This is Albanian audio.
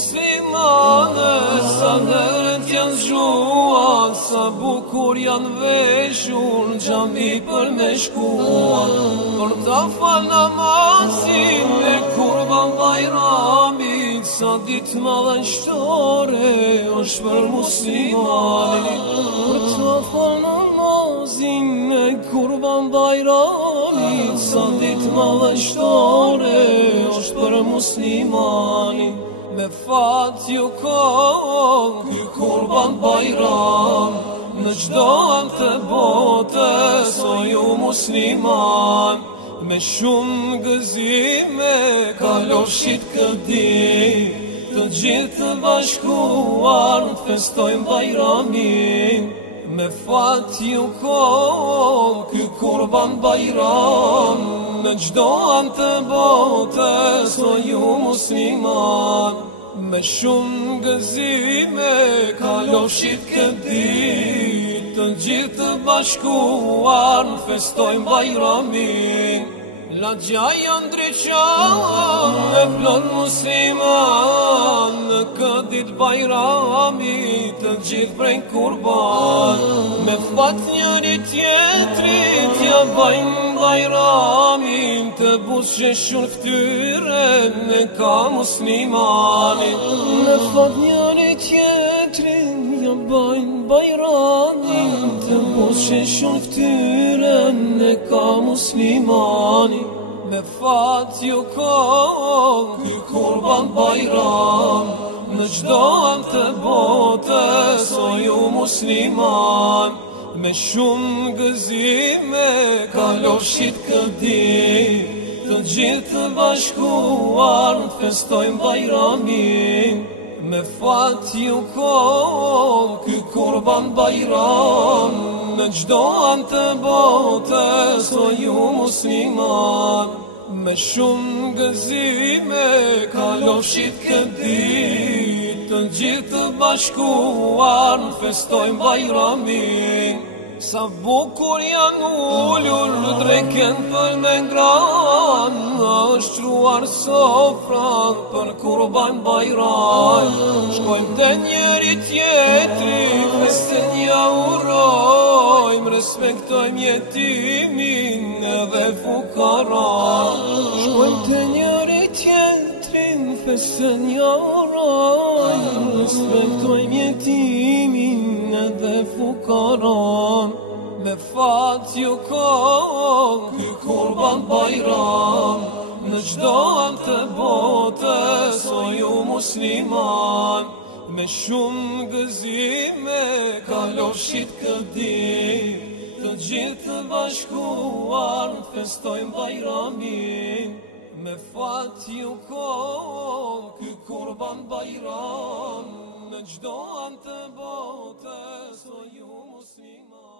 muslimane, sa herët janë zgjuar, sa bukur janë veshur, xhami për me shkuar, për ta fal namazin e Kurban Bajramit, sa ditë madhështore është për muslimanin, për ta fal namazin e Kurban Bajramit, sa ditë madhështore është për muslimanin. Me fat ju kohë ky Kurban Bajram, në çdo anë të botës o ju musliman, me shumë gëzime kalofshit këtë ditë, të gjithë të bashkuar të festojmë Bajramin. Me fat ju kohë ky Kurban Bajram, në çdo anë të botës o ju musliman, me shumë gëzime kalofshit këtë ditë, të gjithë të bashkuar festojmë Bajramin. La gjaja ndryqan e plon musliman, në këtë ditë Bajramit të gjithë brejnë kurban, me fat njëri tjetrit ja bajnë Bajramin, të buzëqeshur ftyrën e ka muslimanit. Me fat njëri tjetrit ja bajnë Bajramin, të buzëqeshur ftyrën e ka muslimanit. Me fat ju kohë ky Kurban Bajram, në çdo anë të botës o ju musliman, me shumë gëzime kalofshit këtë ditë, të gjithë të bashkuar të festojmë Bajramin. Me fat ju kohë ky Kurban Bajram, në çdo anë të botës o ju musliman, me shumë gëzime kalofshit këtë ditë, të gjithë të bashkuar të festojmë Bajramin. Sa bukur janë ullur dreken për me ngran, është truar sofra për Kurban Bajram. Shkojmë të njëri tjetri, festën ja urojmë, respektojmë jetimin edhe fukaran. Shkojmë të njëri tjetri, festën ja urojmë, respektojmë jetimin edhe fukaran. Me fat ju kohë ky Kurban Bajram, në çdo anë të botës o ju musliman, me shumë gëzime kalofshit këtë ditë, të gjithë të bashkuar të festojmë Bajramin. Me fat ju kohë ky Kurban Bajram, në çdo anë të botës o ju musliman.